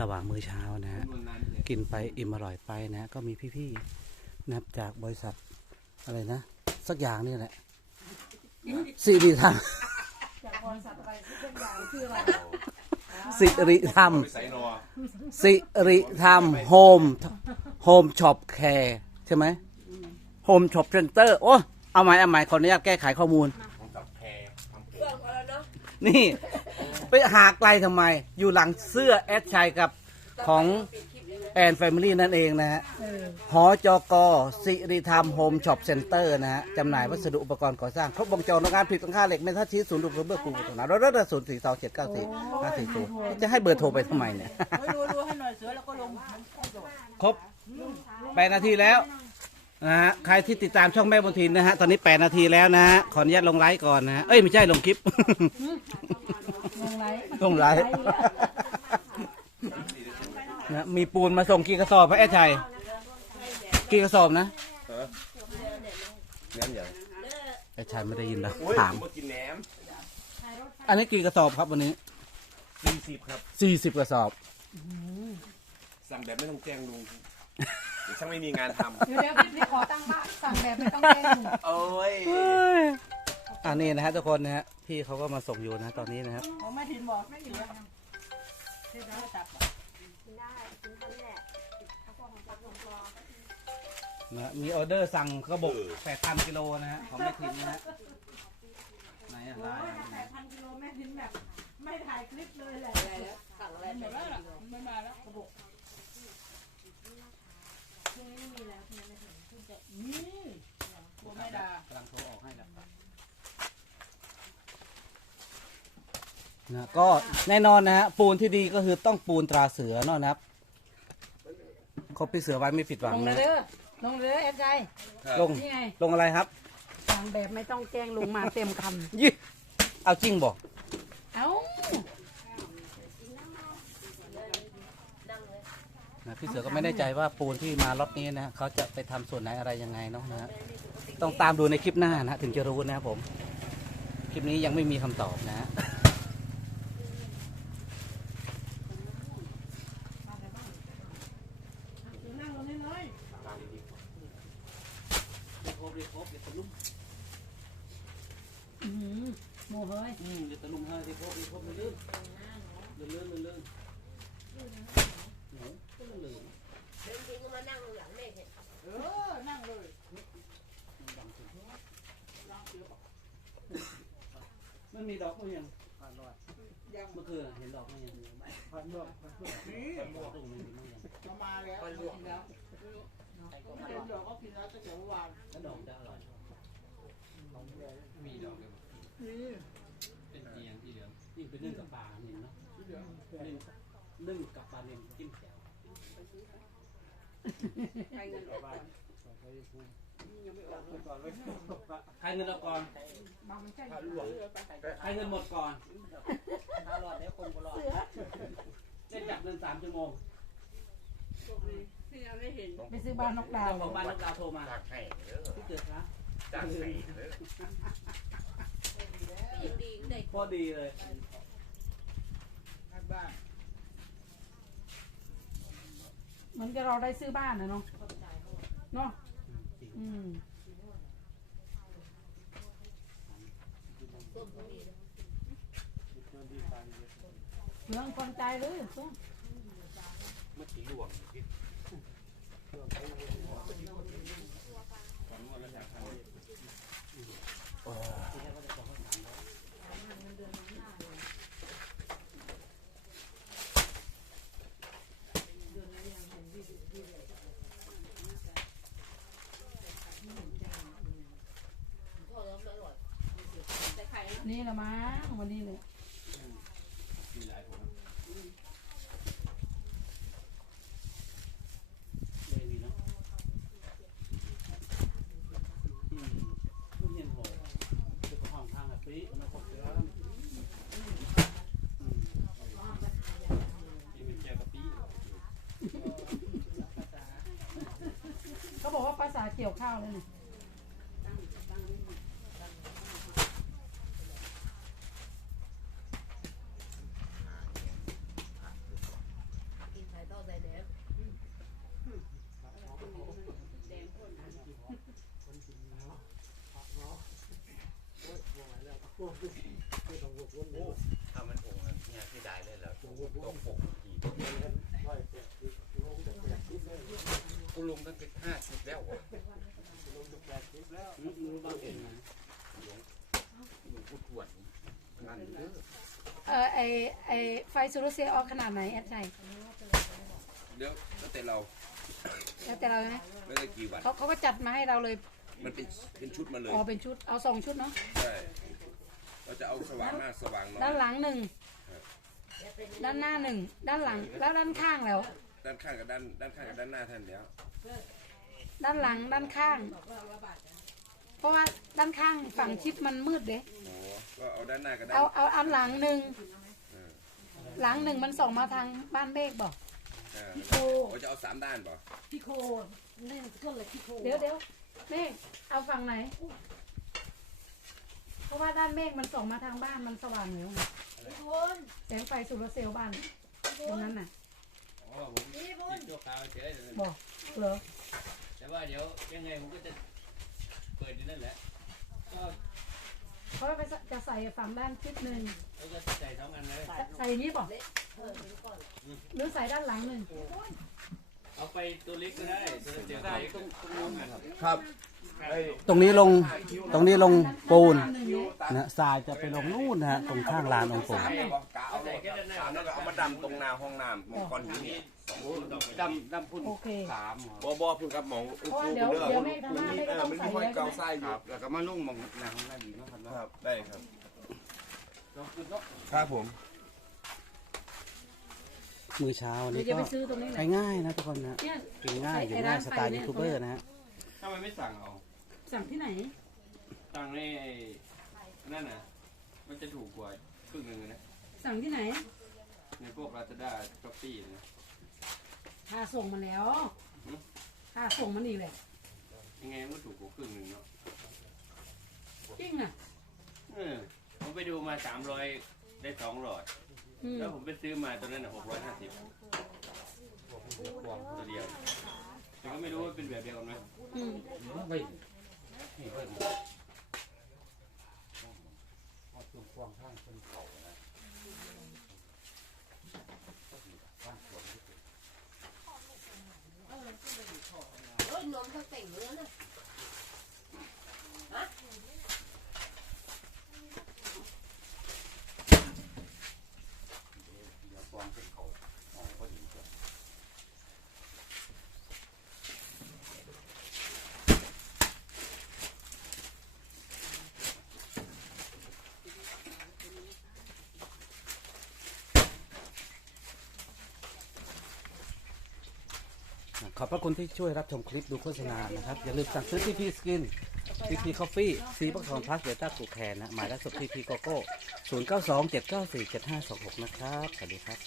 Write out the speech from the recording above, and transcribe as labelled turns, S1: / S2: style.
S1: ระหว่างมื้อเช้านะฮะกินไปอิ่มอร่อยไปนะ ก็มีพี่ๆนะครับจากบริษัทอะไรนะ สักอย่างนี่แหละสิริธรรม
S2: จากบริษัทอะไรทุกอย่างชื่ออะไร
S1: สิริธรรม
S3: ใส่นอ
S1: สิริธรรมโฮมโฮมช็อปแคร์ใช่ไหมโฮมช็อปเซ็นเตอร์โอ้เอาใหม่เอาใหม่ขออนุญาตแก้ไขข้อมูล
S3: ของกับแพรทำเพล
S2: เรื่องงพอแล้วเนาะ
S1: นี่ ไปหาไกลทำไม อยู่หลังเสื้อแอดชัยกับของ
S2: ปิดคลิปเลยนะ
S1: แอนแฟมิลี่นั่นเองนะฮะ
S2: เออ
S1: หอจกสิริธรรมโฮมช็อปเซ็นเตอร์นะฮะจำหน่ายวัสดุอุปกรณ์ก่อสร้าง ครบวงจรโรงงานผลิตตั้งค่าเหล็กเมทัลชีสศูนย์ดูกระเบื้องปูถนนรถรถศูนย์สี่สองเจ็ดเก้าสี่ห้าสี่ศูนย์จะให้เบอร์โทรไปทำไมเนี่ย
S2: ดูดูให้หน่อยเสือแล้วก็ลง
S1: ครบแปดนาทีแล้วนะฮะใครที่ติดตามช่องแม่บนทินนะฮะ ตอนนี้แปดนาทีแล้วนะฮะ ขออนุญาตลงไลฟ์ก่อนนะฮะ เอ้ย ไม่ใช่ลงคลิป
S2: ล งไลฟ์
S1: ลงไลฟ์นะมีปูนมาส่งกี่กระสอบพระแอดชัยกี่กระสอบนะ
S3: งั้นอย่าง
S1: แอดชัยไม่ได้ยินนะ
S3: โอ้ย
S1: ถาม
S3: มากินแหนม
S1: อันนี้กี่กระสอบครับวันนี้
S3: สี่สิบครับ
S1: สี่สิบกระสอบ
S3: สั่งแบบไม่ต้องแจ้งลุงเดี๋ยวช่างไม่มีงานท
S2: เดี๋ยวเดี๋ยวพี่ขอตั้งบ้านสั่งแบบไม่ต้องแจ้งำ
S3: โอ้ย
S1: อันนี้นะฮะทุกคนนะฮะ พี่เขาก็มาส่งอยู่นะตอนนี้นะครับ
S2: ผมไม่ถินบอกไม่ถินแล้วเดี๋ยวเราจับ
S1: นะมีออเดอร์สั่งกระบอกแปดพันกิโลนะฮะของแม่ทินนะฮะไหนอะลาย
S2: แปดพันกิโลแม่ถินแบบไม่ถ่ายคลิปเลยแหละสั่งอะไรหมดแล้วไม่มาแล้วกระบอกนี่บัวแม่ดากำ
S1: ลังโทรออกให้แล้วครับ นะก็แน่นอนนะฮะปูนที่ดีก็คือต้องปูนตราเสือเนอะนะครับคบพี่เสือไว้ไม่ผิดหวัง
S2: ลงเลย
S1: นะ
S2: เด้อลงเลยเอฟใจ
S1: ลง
S2: นี่ไง
S1: ลงอะไรครับ
S2: สั่งแบบไม่ต้องแจ้งลงมาเต็มค
S1: ยี่เอาจริงบอกำ
S2: เอ้า
S1: นะพี่เสือก็ไม่แน่ใจว่าปูนที่มาล็อตนี้นะฮะเขาจะไปทำส่วนไหนอะไรยังไงเนาะนะฮะต้องตามดูในคลิปหน้านะฮะถึงจะรู้นะครับผม คลิปนี้ยังไม่มีคำตอบนะฮะ
S2: นั่งลงน้อย อืมโมเฮ้ย
S1: อืมเดี๋ยวตะลุมให้ที่พบที่พบมันลื่นลื่นลื่นลื่นลื่นหนูก็ลื่นลื่น
S2: เออ นั่งเลย
S1: มันมีดอกมั้ยยังผ่านรอดเมื่อคืนเห็นดอกมั้ยยังผ่านรอดผ่านรอดนี่ตรงนี้มั้ยยัง
S2: มาแล้วกินแล้วไม่เห็นดอกก็กินแล้วตั้งแต่เมื่อวาน
S1: แล้วดอกจะอร่อย
S3: มีดอกเดียว
S2: นี่
S1: เป็นเตียงที่เหลืองยิ่เป็นนึ่องกับปลาเนี่ยเนาะนึ่องนึ่องกับปลาเนี่ยจิ้มแจ่ว
S2: ใครเงินออกก่อน
S1: ใครเงินเราก่อน
S2: บางมันใช่
S1: ใครเงินหมดก่อนถ้ารอดแล้วคนก็รอดเล่นจับเงินสามชั่วโมง
S2: พี่ยังไม่เห็นไปซื้อบ้านนกดาว
S1: ของบ้านนกดาวโทรมา
S3: จากให้เด้อ
S1: พี่เกิดครับ
S3: จากให้เด้อ
S1: พอดีเลย
S2: บ้านเหมือนกับเราได้ซื้อบ้านนะเนาะเนาะอืมเรื่องคนใจเลยส้ม
S3: เมื่อกี้หลวงที่
S2: นี่ละมั้งวันนี้เลย
S1: เลยมีเนะอืมผู้เรียนโหเป็นของทางอะปีมันก็เสืออืมที่เป็น
S2: เขาบอกว่าภาษาเกี่ยวข้าวเลยนี่
S4: ถ้ามันองค์นั้นเนี่ยที่ได้เลยแล้วตกปกกี่กูลงตั้งแต่ห้าสิบแล้ววะรู้บ้างเห็นไหมหลวงปู่ทวดนั่นเด้อ
S2: เออไอไอไฟโซลาร์เซลล์เอาขนาดไหนแอดใจ
S3: เดี๋ยวแล้วแต่เรา
S2: แล้วแต่เราไหม
S3: ไม่ได้กี่วัน
S2: เขาเขาก็จัดมาให้เราเลย
S3: มันเป็นเป็นชุดมาเลย
S2: อ๋อเป็นชุดเอาสองชุดเนาะ
S3: ใช่ เราจะเอาสว่างหน้าสว่างน้อย
S2: ด้านหลังหนึ่งด้านหน้าหนึ่งด้านหลังแล้วด้านข้างแล้ว
S3: ด้านข้างกับด้านด้านข้างกับด้านหน้าท่านแล้ว
S2: ด้านหลังด้านข้าง เพราะว่าด้านข้างฝั่งชิดมันมืดเด้
S3: โอ้ก็เอาด้านหน้ากับด้าน
S2: เอาเอาอันหลังหนึ่ง
S3: เออ
S2: หลังหนึ่งมันส่องมาทางบ้านเมฆบอก
S3: เออ
S2: โอ้
S3: เราจะเอาสามด้านป่ะ
S5: พี่โคนี่ก็เลยพี่โค
S2: เดี๋ยวเดี๋ยวเมฆเอาฝั่งไหน เพราะว่าด้านเมฆมันส่องมาทางบ้านมันสว่างอยู่ไง
S5: พี่โคน
S2: แสงไฟโซลาร์เซลล์บ้านตรงนั้นน่ะ
S4: อ๋อผม
S5: พี่โค
S4: ติ
S5: น
S4: ดตัวขาวเฉยเลย
S2: บอกเหรอ
S4: แต่ว่าเดี๋ยวยังไงผมก็จะเปิดอยู่นั่นแหละ ก็
S2: เพราะว่าไปจะใส่ฝั่งด้านทิศหนึ่ง
S4: เราจะใส่สองอันเลย
S2: ใส่อย่างนี้บอก
S5: เออเดี๋ยวก่อน
S2: หรือใส่ด้านหลังหนึ่ง
S4: เอาไปตัวเล็กก็ได้ตัวเดียวกันตรงตรงนู้นนะครับ
S3: ครับ
S1: ตรงนี้ลงตรงนี้ลงปูน นะทรายจะไปลงนู่นนะฮะตรงข้างลานองค์ปู่
S3: สามเนี่ยบอกกะเอาสามแล้วก็เอามาดำตรงหนาห้องน้ำมองก้อนหินเนี่ย
S4: ดำดำพุ่น
S2: โอเค
S4: สาม
S3: บอบอพึ่งครับมอง
S2: เพราะว่าเดี๋ยวเดี๋ยวแม่ทำหน้าแม่ก็ต้อง
S3: มัน
S2: ใส่
S3: มีห้อ
S2: ไว้
S3: ยเกาไส้อ
S4: ค
S3: ยู่
S4: รับแล้วก็มาลุ่งมองหน้าห้องน้ำอีกนะครับเนาะ
S3: ครับได้ครับ
S4: ลองขึ้นเนาะ
S3: ครับผม
S1: มือเช้าวัน
S2: เดี๋ย
S1: นี้
S2: วจะ
S1: ก็
S2: ไปซื้อตรงนี้แหละ
S1: ง่ายๆนะทุกคนนะ
S2: เนี่ย
S1: กินง่ายอยู่ง่ายสไตล์ยูทูบเบอร์นะฮะ
S4: ทำไมไม่สั่งเอา
S2: สั่งที่ไหน
S4: สั่งในไอ้ นั่นน่ะ มันจะถูกกว่าครึ่งหนึ่งนะ
S2: สั่งที่ไหน
S4: ในพวกลาซาด้าช้อปปี้นะ
S2: ค่าส่งมาแล้ว
S4: หือ
S2: ค่าส่งมันอีกแหละ
S4: ยังไงมันก็ถูกกว่าครึ่งหนึ่งเนาะ
S2: จริงอะ
S4: เออผมไปดูมาสามร้อยได้สองหลอด
S2: อืม
S4: แล้วผมไปซื้อมาตัวนั้นอะหกร้อยห้าสิบตัวเดียวแต่ก็ไม่รู้ว่าเป็นแบบเดียวกันไหม
S2: อืม
S5: เอ้ย นมทั้งเต่งเลยนะ
S1: ขอบพระคุณที่ช่วยรับชมคลิปดูโฆษณานะครับ อย่าลืมสั่งซื้อทีพีสกินทีพีคอฟฟี่ซีบักทองพลัสเบต้ากูแคนนะหมายเลขสุดทีพีโกโก้ศูนย์เก้าสองเจ็ดเก้าสี่เจ็ดห้าสองหกนะครับ สวัสดีครับ